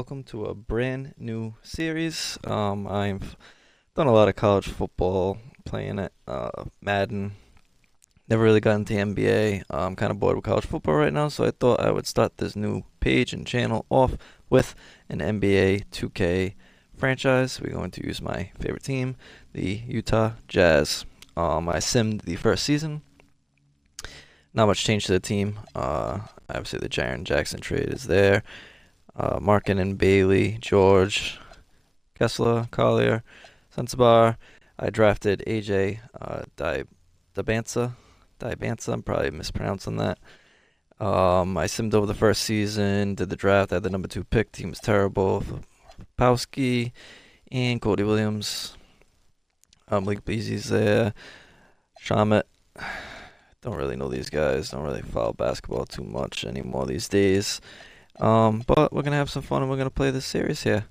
Welcome to a brand new series. I've done a lot of college football, playing it, Madden. Never really got into NBA. I'm kind of bored with college football right now, so I thought I would start this new page and channel off with an NBA 2K franchise. We're going to use my favorite team, the Utah Jazz. I simmed the first season. Not much change to the team. Obviously, the Jaren Jackson trade is there. Markin and Bailey, George, Kessler, Collier, Sensabar. I drafted AJ Dibansa. I'm probably mispronouncing that. I simmed over the first season, did the draft. I had the number 2 pick. Team was terrible. Pawski and Cody Williams. Malik Beasley's there. Shamit. Don't really know these guys. Don't really follow basketball too much anymore these days. But we're gonna have some fun and we're gonna play this series here.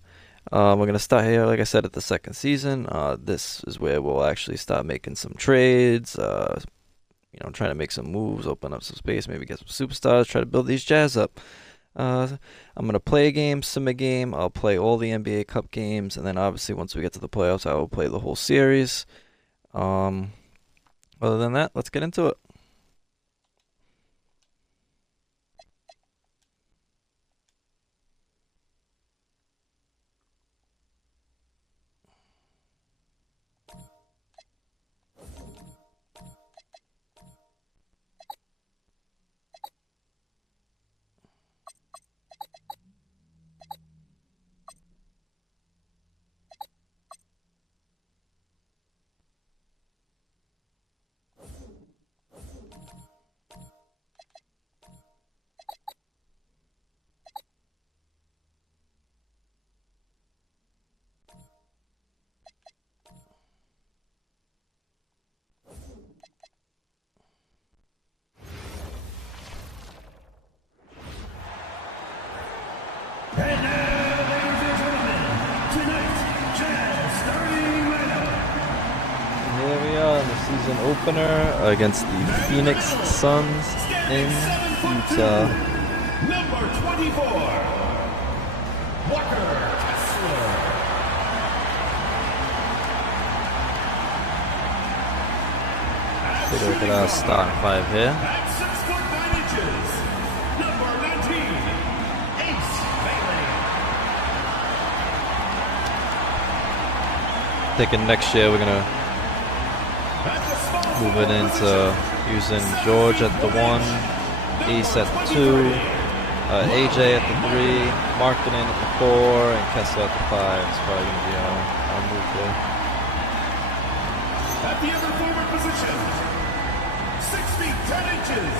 We're gonna start here, like I said, at the second season. This is where we'll actually start making some trades. Trying to make some moves, open up some space, maybe get some superstars, try to build these Jazz up. I'm gonna play a game, sim a game. I'll play all the NBA Cup games, and then obviously once we get to the playoffs, I will play the whole series. Other than that, let's get into it. And now, ladies and gentlemen, tonight's Jazz starting lineup. Here we are in the season opener against the Phoenix Suns in Utah. Number 24, Walker Kessler. Take a look at our starting five here. At 6'9", number 19, Ace Bailey. Thinking next year we're gonna At the small move it forward into position, using George at the 1, Ace at the 2, AJ at the 3, Markkinen at the 4, and Kessler at the 5. It's probably gonna be our move there. At the other forward position, 6 feet 10 inches,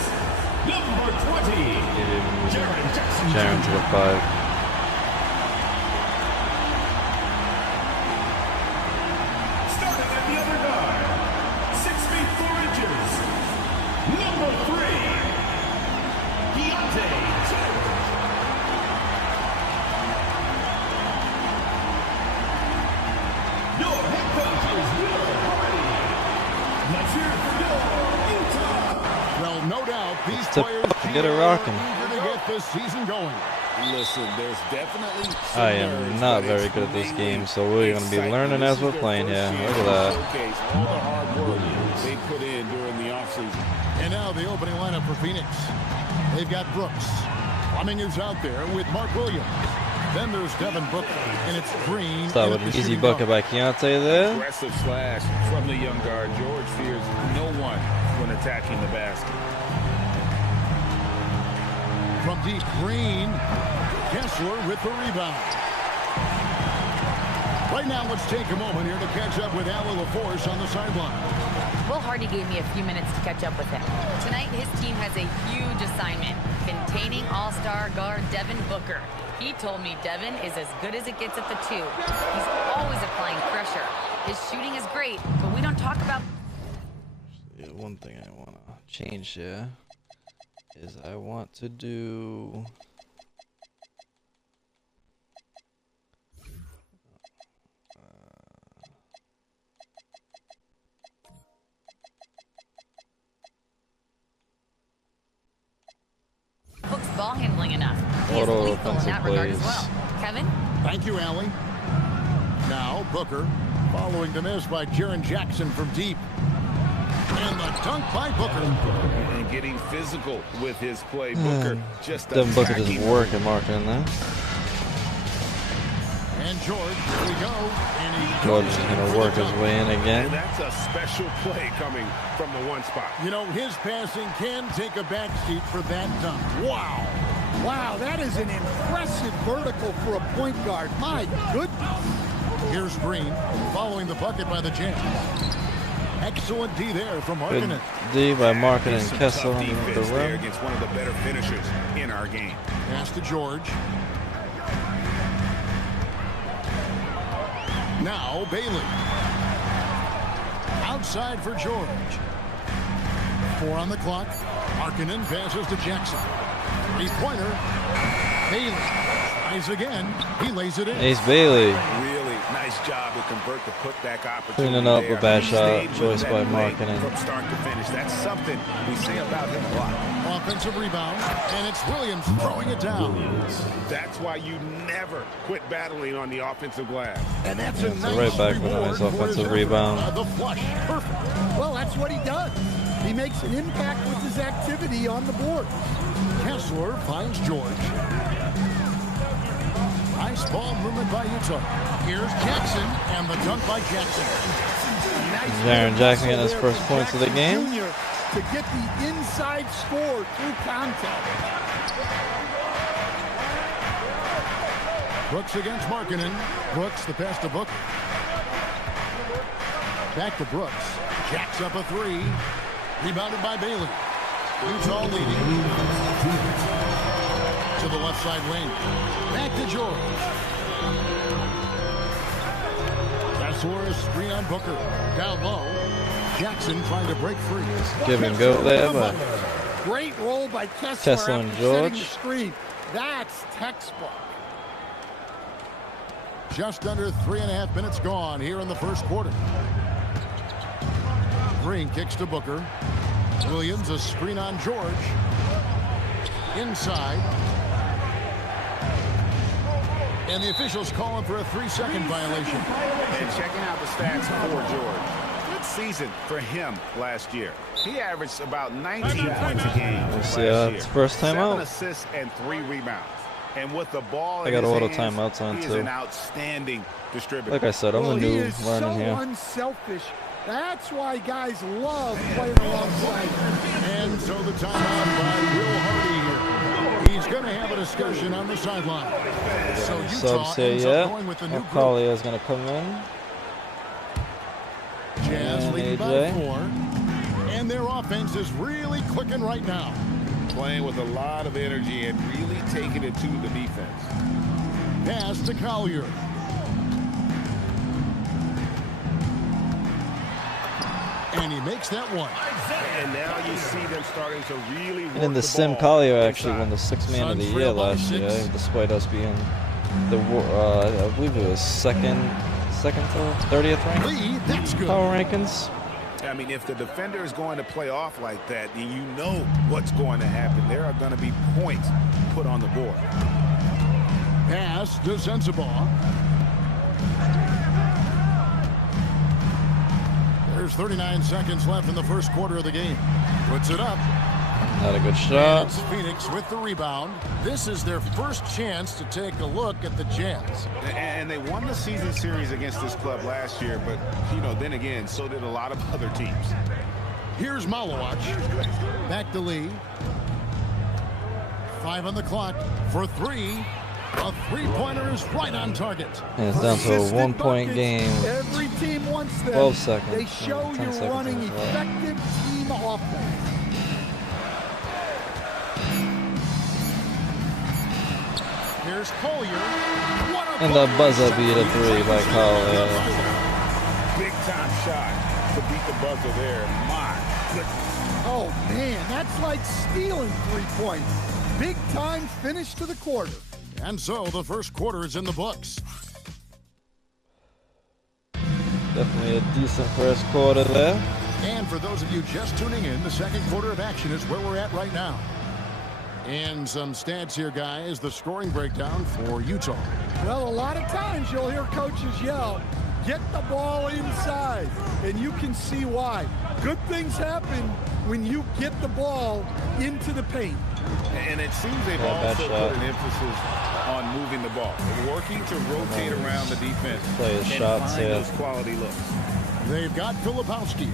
number 20, Maybe even moving Jaren Jackson Jaren to the 5. Starting at the other guard, 6 feet 4 inches, number 3, Deontay George. Your head coach is Will Hardy. Let's hear it for your Utah. Well, no doubt these To players get it are rocking. eager to get this season going. Listen, there's definitely I am not very good at this game, so we're gonna be learning as we're playing here. Look at that. Showcase all the hard work they put in during the offseason. And now the opening lineup for Phoenix. They've got Brooks. Fleming is out there with Mark Williams. Then there's Devin Booker, and it's Green. Start with and an it's the easy shooting bucket guard. by Keontae there. Aggressive slash from the young guard. George fears no one when attacking the basket. From deep, Green. Kessler with the rebound. Right now, let's take a moment here to catch up with Al LaForce on the sideline. Will Hardy gave me a few minutes to catch up with him. Tonight, his team has a huge assignment, containing all-star guard Devin Booker. He told me Devin is as good as it gets at the 2. He's always applying pressure. His shooting is great, but we don't talk about... Yeah, one thing I want to change here is I want to do... Book's ball handling enough. He is Auto lethal in offensive that regard as plays. well. Kevin. Thank you, Allie. Now Booker, following the miss by Jaren Jackson from deep. And the dunk by Booker. And getting physical with his play. Booker just Devin Booker just attacking. working marking there. And George, here we go. And he George goes is in going for to work the his dunk. way in And again. that's a special play coming from the one spot. You know, his passing can take a backseat for that dunk. Wow. Wow, that is an impressive vertical for a point guard. My goodness. Here's Green, following the bucket by the Jazz. Excellent D there from Good Markkanen. D by Markkanen and Some Kessler tough underneath the defense there rim. against one of the better finishers in our game. Pass to George. Now Bailey. Outside for George. 4 on the clock. Markkanen passes to Jackson. 3-pointer. Bailey tries again. He lays it in. Ace Bailey. Really nice job to convert the putback opportunity. Cleaning up there. a bad He shot stayed with choice that by play Markkanen. from start to finish. That's something we say about him a lot. Offensive rebound. And it's Williams throwing it down. That's why you never quit battling on the offensive glass. And that's a nice right back with a reward nice for his offensive effort. rebound. The flush. Perfect. Well, that's what he does. He makes an impact with his activity on the board. Kessler finds George. Nice ball movement by Utah. Here's Jackson, and the dunk by Jackson. Nice Jaren Jackson getting his there first from points of the Jackson game. Jr. to get the inside score through contact. Brooks against Markkanen. Brooks, the pass to Booker. Back to Brooks. Jacks up a 3. Rebounded by Bailey. Utah leading. To the left side lane. Back to George. Kessler, screen on Booker. Down low. Jackson trying to break free. Give and go there, but Great roll by Kessler, Kessler and after setting George. the screen. That's textbook. Just under 3.5 minutes gone here in the first quarter. Green kicks to Booker. Williams, a screen on George. Inside. And the officials calling for a 3-second violation. And checking out the stats for George. Good season for him last year. He averaged about 19 points a game Let's last see, year. it's first time 7 out. assists and 3 rebounds. And with the ball I in got his auto hands, timeouts on he is too. an outstanding distributor. Like I said, I'm Well, a he new is so learning here. unselfish. That's why guys love playing alongside him. And so the timeout by Will Hardy here. He's going to have a discussion on the sideline. So Utah Subs here, ends up yeah. going with the new group. Macaulay is going to come in. Jazz And leading by AJ. 4. And their offense is really clicking right now. Playing with a lot of energy and really taking it to the defense. Pass to Collier. And he makes that one. And now you see them starting to really work And then the Sim ball Collier actually inside. won the 6th man of the Suns year trail by last year, 6. despite us being the I believe it was second to 30th ranked Lee, that's good. power rankings. I mean, if the defender is going to play off like that, then you know what's going to happen. There are going to be points put on the board. Pass to Sensabaugh. There's 39 seconds left in the first quarter of the game. Puts it up. Not a good And shot. it's Phoenix with the rebound. This is their first chance to take a look at the Jazz. And they won the season series against this club last year, but, you know, then again, so did a lot of other teams. Here's Malawach. Back to Lee. 5 on the clock for 3. A 3-pointer is right on target. And it's down to a Consistent 1-point buckets. game. Every team wants them. 12 seconds. They show 10 you're seconds running as well. effective team offense. Here's Collier. What a And the Collier buzzer shot. beater 3 by Collier. Big time shot to beat the buzzer there. My goodness. Oh, man, that's like stealing 3 points. Big time finish to the quarter. And so the first quarter is in the books. Definitely a decent first quarter there. And for those of you just tuning in, the second quarter of action is where we're at right now. And some stats here, guys. The scoring breakdown for Utah. Well, a lot of times you'll hear coaches yell, get the ball inside, and you can see why. Good things happen when you get the ball into the paint. And it seems they've also put an emphasis on moving the ball, working to rotate around the defense and shots, find those quality looks. They've got Filipowski.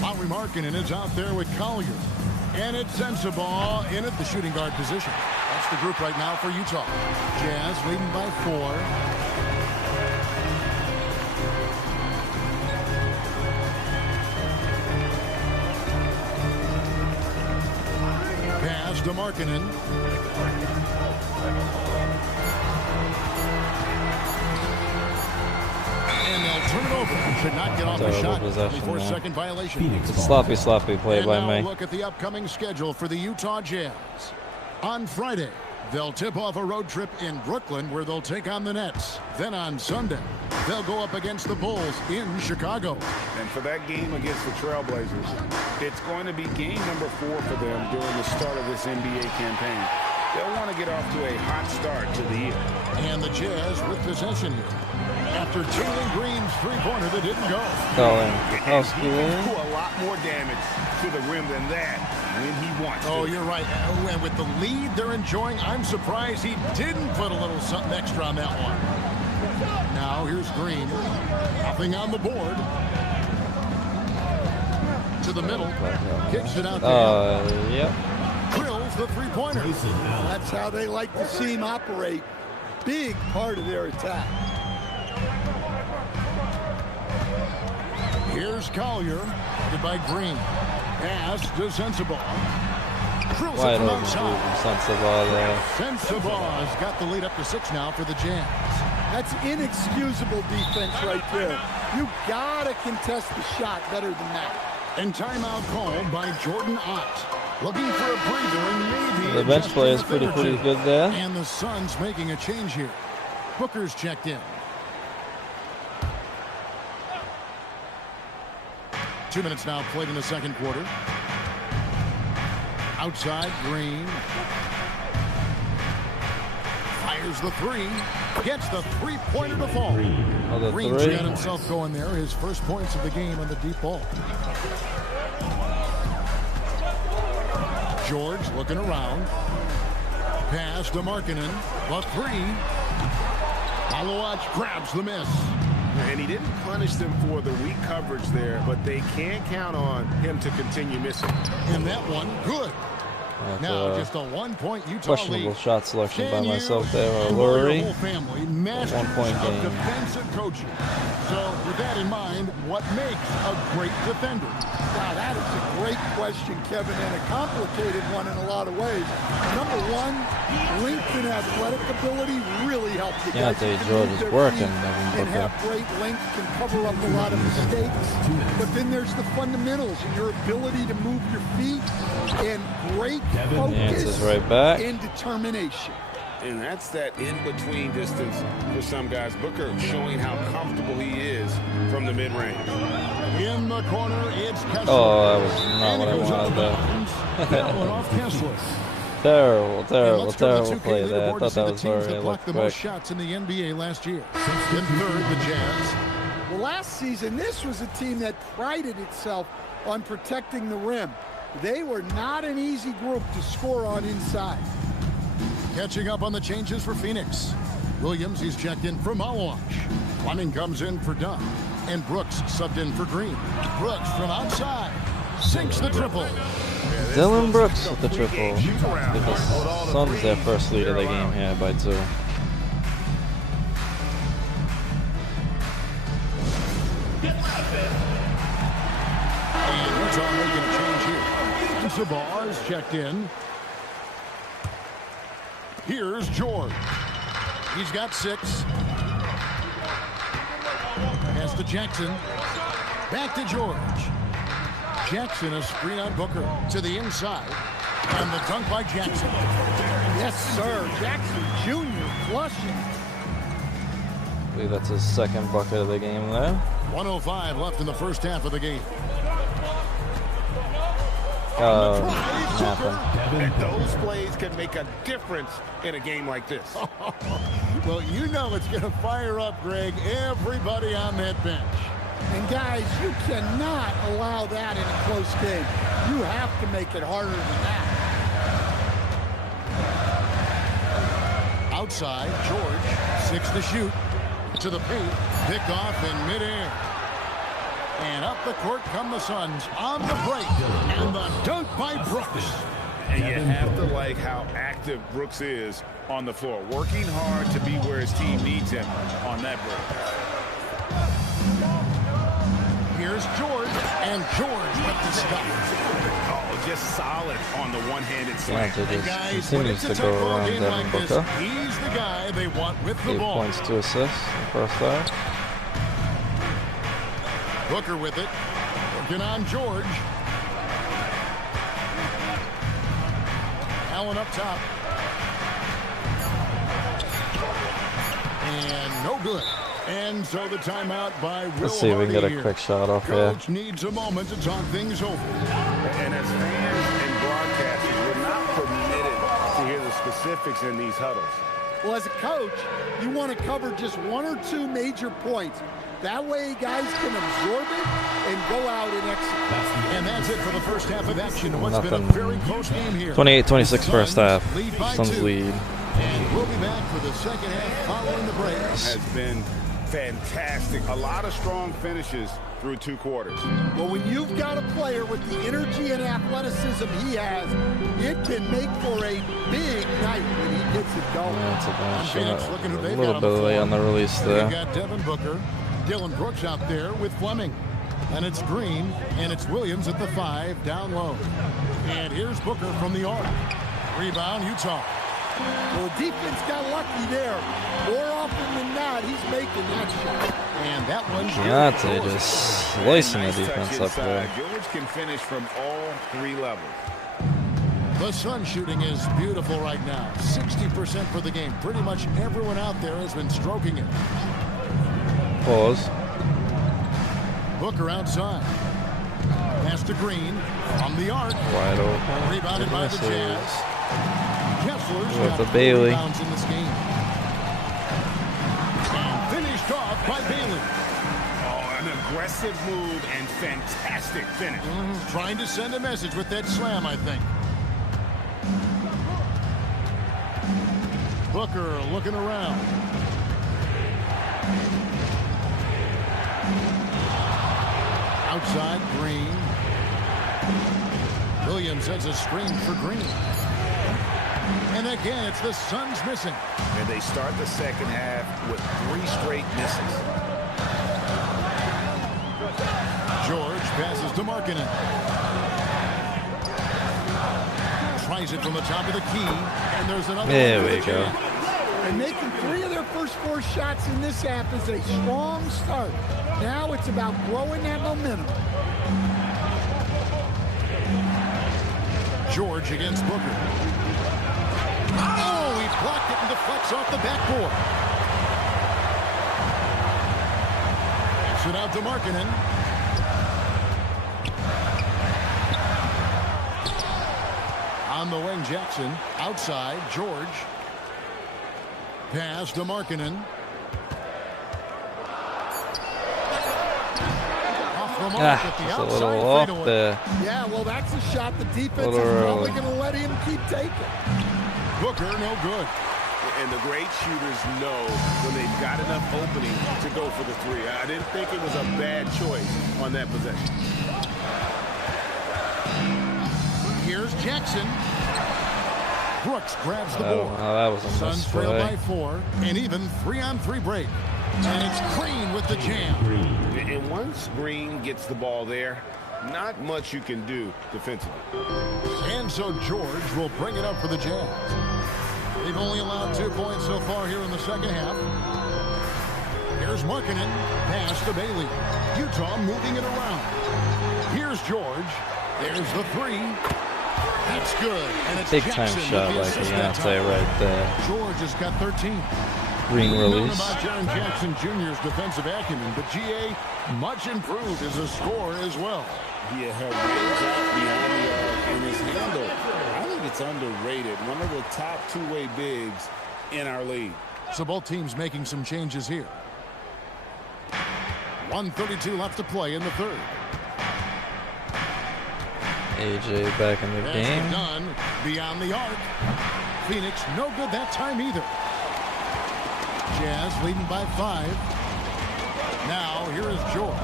Lauri Markkanen is out there with Collier. And it's Sensabaugh in at the shooting guard position. That's the group right now for Utah. Jazz leading by 4. Pass to Markkanen. And they'll turn it over. Should not get off the shot. 24-second violation. Sloppy play by me. Look at the upcoming schedule for the Utah Jazz. On Friday, they'll tip off a road trip in Brooklyn where they'll take on the Nets. Then on Sunday, they'll go up against the Bulls in Chicago. And for that game against the Trailblazers, it's going to be game number 4 for them during the start of this NBA campaign. They'll want to get off to a hot start to the year. And the Jazz with possession here. After Jalen Green's three-pointer that didn't go. And he can do a lot more damage to the rim than that when he wants to. Oh, you're right. And with the lead they're enjoying, I'm surprised he didn't put a little something extra on that one. Now here's Green. Nothing on the board. To the middle. Kicks it out there. Yep. Drills the three-pointer. That's how they like to see him operate. Big part of their attack. Here's Collier, guarded by Green. Pass to Sensabaugh. Drills it Wide from open outside. Sensabaugh there. Sensabaugh's got the lead up to 6 now for the Jazz. That's inexcusable defense right there. You gotta contest the shot better than that. And timeout called by Jordan Ott. Looking for a breather and maybe The bench play is pretty good there. And the Suns making a change here. Booker's checked in. 2 minutes now played in the second quarter. Outside, Green. Fires the three. Gets the three-pointer to fall. Green's got himself going there. His first points of the game on the deep ball. George looking around. Pass to Markkanen. The three. Alowach grabs the miss. And he didn't punish them for the weak coverage there, but they can count on him to continue missing. And that one, good. Now just a 1-point Utah questionable lead. shot selection by myself there, or Your Lurie. whole family masters 1-point of game. defensive coaching. So with that in mind, what makes a great defender? Wow, that is a great question, Kevin, and a complicated one in a lot of ways. Number one, length and athletic ability really help the guys. George is working. And have great length, can cover up a lot of mistakes. But then there's the fundamentals and your ability to move your feet and great focus right back. and determination. And that's that in-between distance for some guys. Booker showing how comfortable he is from the mid-range. In the corner, it's Kessler. Oh, that was not what I wanted there. That one off Kessler. Terrible Let's go to the 2K play there. I leaderboard thought to see that the was teams very that blocked the quick. most shots in the NBA last year. In third, the Jazz. Well, last season, this was a team that prided itself on protecting the rim. They were not an easy group to score on inside. Catching up on the changes for Phoenix. Williams, he's checked in for Malawach. Fleming comes in for Dunn. And Brooks subbed in for Green. Brooks from outside. Sinks the triple. Dylan Brooks with the triple. Give the Suns their first lead of the game here by 2. And Utah making a change here. Sabah is checked in. Here's George. He's got 6. Pass to Jackson. Back to George. Jackson, a screen on Booker to the inside. And the dunk by Jackson. Yes, sir. Jackson Jr. flushing. I believe that's his second bucket of the game there. 1:05 left in the first half of the game. happen. And those plays can make a difference in a game like this. Well, you know it's going to fire up, Greg, everybody on that bench. And guys, you cannot allow that in a close game. You have to make it harder than that. Outside, George, 6 to shoot. To the paint, picked off in midair. And up the court come the Suns on the break. And the dunk by Brooks. And you have to like how active Brooks is on the floor, working hard to be where his team needs him on that break. Here's George, and George with the stop. Oh, just solid on the one-handed slam. Deontay And just guys, when continues it's to a go tough ball around game Devin like this, Booker. he's the guy they want with the 8 ball. points, 2 assists in the first half. Booker with it, working on George. Allen up top. And no good. And so the timeout by Will Let's see if we can Hardy get a here. quick shot off here. Coach needs a moment to talk things over. And as fans and broadcasters, we're not permitted to hear the specifics in these huddles. Well, as a coach, you want to cover just 1 or 2 major points. That way guys can absorb it and go out and execute. And that's it for the first half of action. What's been a Nothing. very close game here. 28-26 first half. Lead by Suns 2. lead. And we'll be back for the second half following the break. Has been fantastic. A lot of strong finishes through 2 quarters. Well, when you've got a player with the energy and athleticism he has, it can make for a big night when he gets it going. That's a Phoenix bench. looking who A they've little got bit on the late floor. on the release They've there. got Devin Booker, Dylan Brooks out there with Fleming. And it's Green, and it's Williams at the 5 down low. And here's Booker from the arc. Rebound, Utah. Well, the defense got lucky there. More often than not, he's making that shot. And that one's Deontay just slicing the Nice touch defense up there. inside. George can finish from all 3 levels. The Sun shooting is beautiful right now. 60% for the game. Pretty much everyone out there has been stroking it. Pause. Booker outside. Pass to Green. On the arc. Wide open. Rebounded by the Jazz. Kessler's With got the 4 Bailey. rebounds in this game. And finished off by Bailey. Oh, an aggressive move and fantastic finish. Trying to send a message with that slam, I think. Booker looking around. Outside, Green. Williams has a screen for Green. And again, it's the Suns missing. And they start the second half with 3 straight misses. George passes to Markkanen. Tries it from the top of the key. And there's another There one for we the go. Jazz. And making 3 of their first 4 shots in this half is a strong start. Now it's about growing that momentum. George against Booker. Oh, he blocked it and deflects off the backboard. Kicks it out to Markkanen. On the wing, Jackson. Outside, George. Pass to Markkanen. Off the mark at the Just a outside little off fadeaway. there. Yeah, well, that's a shot the defense Little is probably early. going to let him keep taking. Booker, no good. And the great shooters know when they've got enough opening to go for the 3. I didn't think it was a bad choice on that possession. Here's Jackson. Brooks grabs the Oh, board. that was a Suns trail by misplay. 4, and even 3-on-3 break. And it's Green with the jam. And once Green gets the ball there, not much you can do defensively. And so George will bring it up for the Jazz. They've only allowed 2 points so far here in the second half. Here's Markkanen. Pass to Bailey. Utah moving it around. Here's George. There's the 3. That's good. And it's Big time Jackson shot with the like assist that Deontay time. right there. George has got 13. Green Known release. about Jaren Jackson Jr.'s defensive acumen, but GA much improved as a scorer as well. Yeah, range out behind the arc And his handle, I think it's underrated. One of the top two-way bigs in our league. So both teams making some changes here. 1:32 left to play in the third. AJ back in the That's game. done beyond the arc. Phoenix no good that time either. Jazz leading by 5. Now here is George.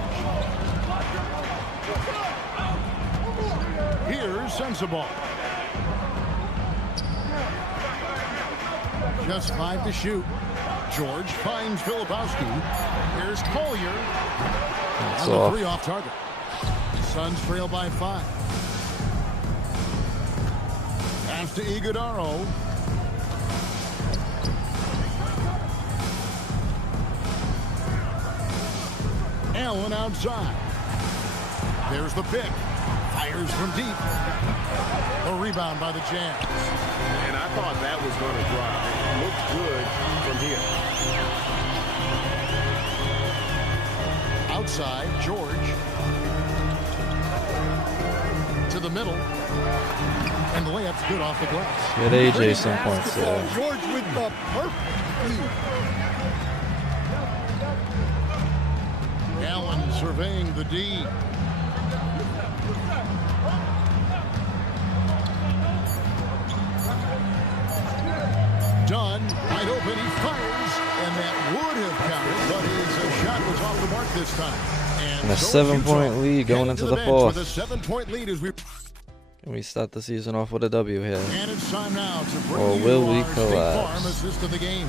Here's Sensabaugh. Just 5 to shoot. George finds Filipowski. Here's Collier. That's On the off. 3 off target. Suns trail by 5. Pass to Iguodaro. Allen outside. There's the pick. Fires from deep. A rebound by the Jazz. And I thought that was going to drop. It looked good from here. Outside, George. To the middle. And the layup's good off the glass. Get AJ some points there. George with the perfect feed. Allen surveying the D. Dunn, wide open, he fires, and that would have counted, but his shot was off the mark this time. And a so 7-point Utah lead going heading into to the bench fourth. with a 7-point lead as we. Can we start the season off with a W here? And it's time now to bring Or you will we our State collapse? Farm assist of the game.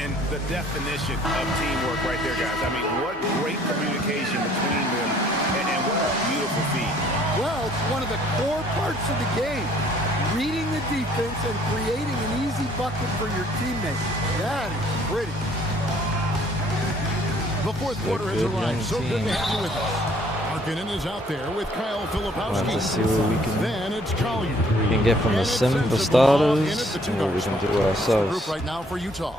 And the definition of teamwork right there, guys. I mean, what great communication between them, and what a beautiful feat. Well, it's one of the core parts of the game. Reading the defense and creating an easy bucket for your teammates. That is pretty. The fourth quarter has good arrived. young So good team. to have you with us. Markkanen is out there with Kyle We'll have to Filipowski. see what we Then it's Collier. can get from the And it's sim for Sensabaugh in starters at the and what we can 2-guard do spot. Group ourselves. right now for Utah.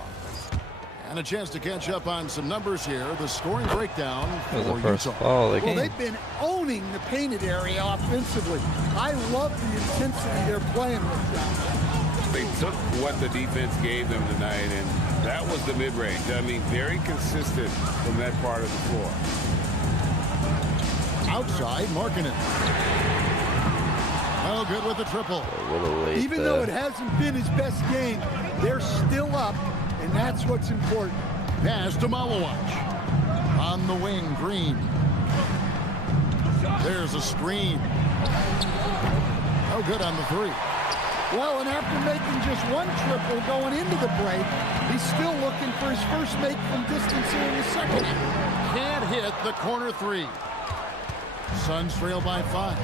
And a chance to catch up on some numbers here. The scoring breakdown That was for the first Utah. foul of the Well, game. they've been owning the painted area offensively. I love the intensity they're playing with down there. They took what the defense gave them tonight, and that was the mid-range. I mean, very consistent from that part of the floor. Outside, Markkanen. Oh, good with the triple. A little late Even there. though it hasn't been his best game, they're still up, and that's what's important. Pass to Malawach. On the wing, Green. There's a screen. Oh, good on the 3. Well, and after making just one triple going into the break, he's still looking for his first make from distance here in the second. Can't hit the corner 3. Suns trail by 5.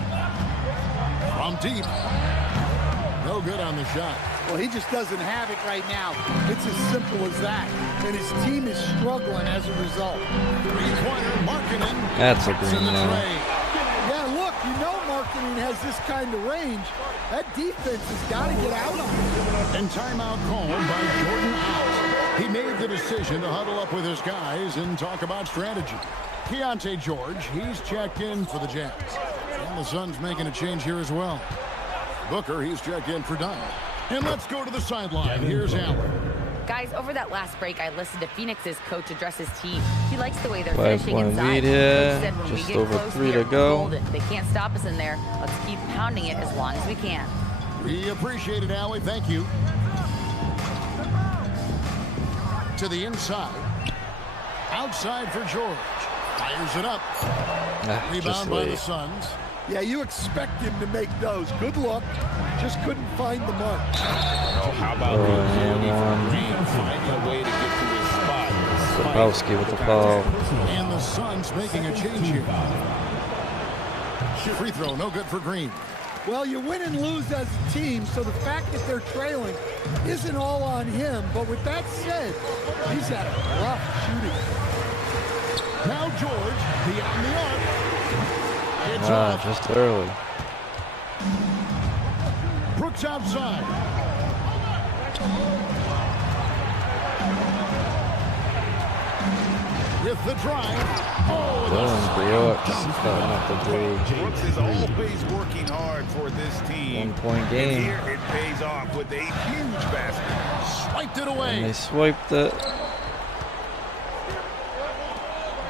From deep. No good on the shot. Well, he just doesn't have it right now. It's as simple as that. And his team is struggling as a result. Three-pointer, Markkanen. That's a It's in green the now. tray. Yeah, look, you know Markkanen has this kind of range. That defense has got to get out of him. And timeout called by Jordan Out. He made the decision to huddle up with his guys and talk about strategy. Keontae George, he's checked in for the Jazz. And the Suns making a change here as well. Booker, he's checked in for Dunn. And let's go to the sideline. Here's Allen. Guys, over that last break, I listened to Phoenix's coach address his team. He likes the way they're 5-point finishing inside. lead here. Coach said when we Just get over close, 3 we to are go. golden. They can't stop us in there. Let's keep pounding it as long as we can. We appreciate it, Allie. Thank you. To the inside. Outside for George. Fires it up. Just Rebound by the late. Suns. Yeah, you expect him to make those. Good luck. Just couldn't find the mark. Oh, how about Oh, the and agility from one. Green finding a way to get to his spot. Zabowski with the foul. And the Suns making a change here. Free throw, no good for Green. Well, you win and lose as a team, so the fact that they're trailing isn't all on him. But with that said, he's had a rough shooting. Now George, beyond the arc. It's off. Just early. Brooks outside. with the drive. Oh, Dylan Brooks cutting up the three. Brooks is always working hard for this team. 1 point And game. here it pays off with a huge basket. swiped it And away. they swiped it.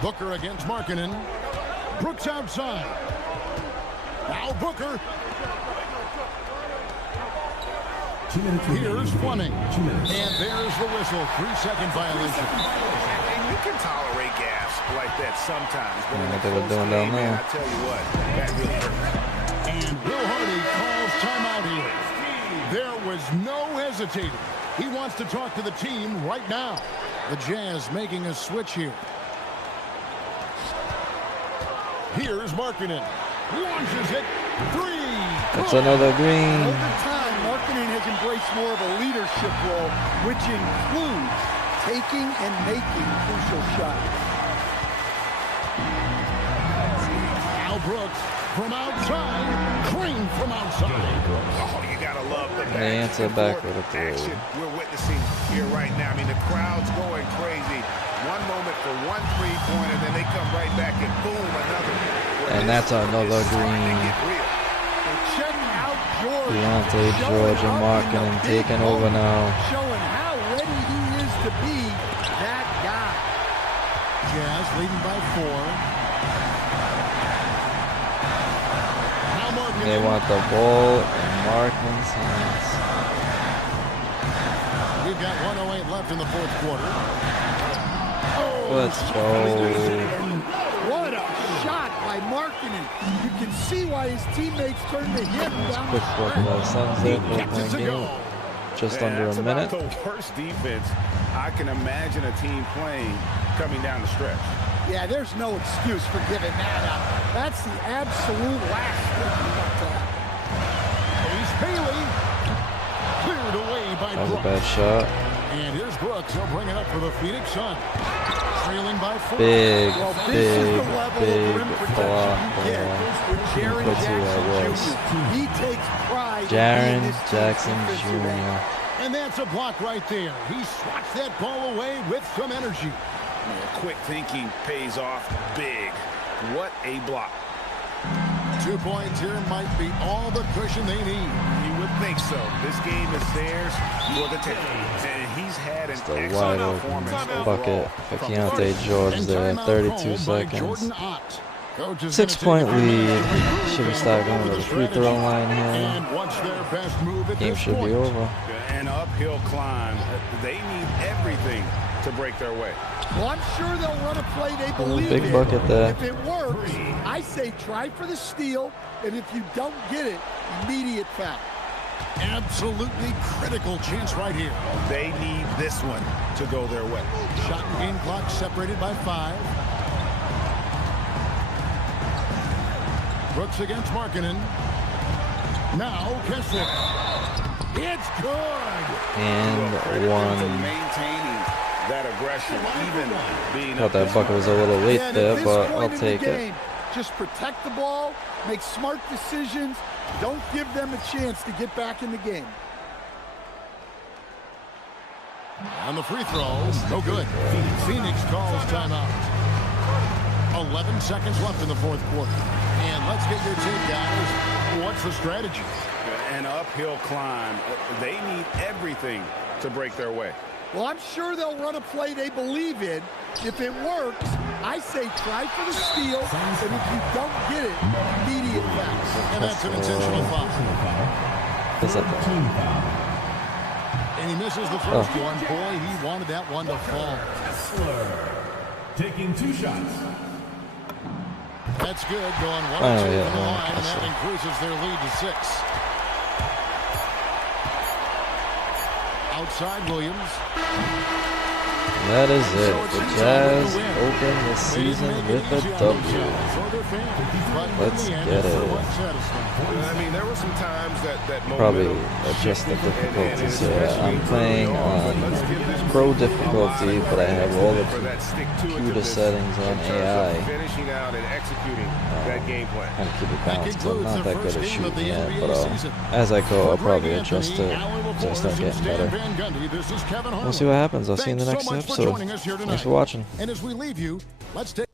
Booker against Markkanen. Brooks outside. Now Booker. Here's Fleming. And there's the whistle. 3-second violation. And you can tolerate gas like that sometimes, but in a What they were close doing down game, man, there. I tell you what, that really hurt. And Will Hardy calls timeout here. There was no hesitating. He wants to talk to the team right now. The Jazz making a switch here. Here's Markkanen. Launches it. Three. That's another green. Over time, Markkanen has embraced more of a leadership role, which includes taking and making crucial shots. Al Brooks from outside. Crane from outside. Oh, you gotta love the And they answer back with a three. action we're witnessing here right now. I mean, the crowd's going crazy. One moment for one three-pointer, then they come right back and boom, another. And that's another green. Check out George. Deontay George and Showing up in Markkanen the big taking over moment, now. Showing how ready he is to be that guy. Jazz leading by 4. Now Markkanen. They want the ball in Markman's hands. We've got 1:08 left in the fourth quarter. Let's go. What a shot by Markkanen. You can see why his teammates turned to him down Quick the look stretch. at the Suns there. Gets it to Game. go. Just And under that's a minute. about the worst defense I can imagine a team playing coming down the stretch. Yeah, there's no excuse for giving that up. That's the absolute last thing you want to happen. Ace Bailey. Cleared away by That was a Brooks. bad shot. And here's Brooks. He'll bring it up for the Phoenix Suns. Trailing by 4. Big, Well, this is big, the level big of rim protection block. you get with Jaren Puts who Jackson that was. Jr. He takes pride in being Jaren this team's Jackson defensive end. Jr. And that's a block right there. He swats that ball away with some energy. Quick thinking pays off big. What a block. 2 points here might be all the cushion they need. You would think so. This game is theirs for the taking. And he's had an Just a wide excellent open performance bucket overall. for Keontae George And there. timeout 32 called by seconds. Jordan Ott. Coach is 6 gonna point take a lead. free Should we throw start going over to the the free throw strategy. line here? And what's their best move at Game this should point? be over. An uphill climb. They need everything to break their way. Well, I'm sure they'll run a play they believe big in. bucket there. If it works, I say try for the steal, and if you don't get it, immediate foul. Absolutely critical chance right here. They need this one to go their way. Shot and game clock separated by 5. Brooks against Markkanen. Now Kessler. It's good. And To one. maintaining that aggression, even being Thought up that this bucket was a little late And at there, this but point I'll in take the it. game, just protect the ball, make smart decisions, don't give them a chance to get back in the game. On the free throw, no good. Phoenix calls timeout. 11 seconds left in the fourth quarter. And let's get your take, guys. What's the strategy? an uphill climb. They need everything to break their way. Well, I'm sure they'll run a play they believe in. If it works, I say try for the steal, and if you don't get it, immediate foul. And that's an intentional foul. Is that And he misses the first one. Boy, he wanted that one to fall. Taking 2 shots. That's good. Going 1 Oh, 2 yeah, from the yeah, line, and I that see. increases their lead to 6. Outside Williams. That is it. The Jazz open the season with a W. Let's get it. I mean, there were some times that Probably momentum adjust the shifted, difficulties and here. especially I'm playing early let's give this on pro group a difficulty, lot but I have all the for that stick-to-itiveness computer settings on in terms of AI. finishing out and executing that game plan. Kind of keep it balanced, but I'm not that good at shooting the yet. NBA But season. as I go, I'll For probably Greg adjust Anthony, it Alan as I start LaFleur, getting Stan better. Van Gundy, this is Kevin We'll Harlan. see what happens. I'll see you in the Thanks so next much for episode. joining us here Thanks tonight. for watching. And as we leave you, let's take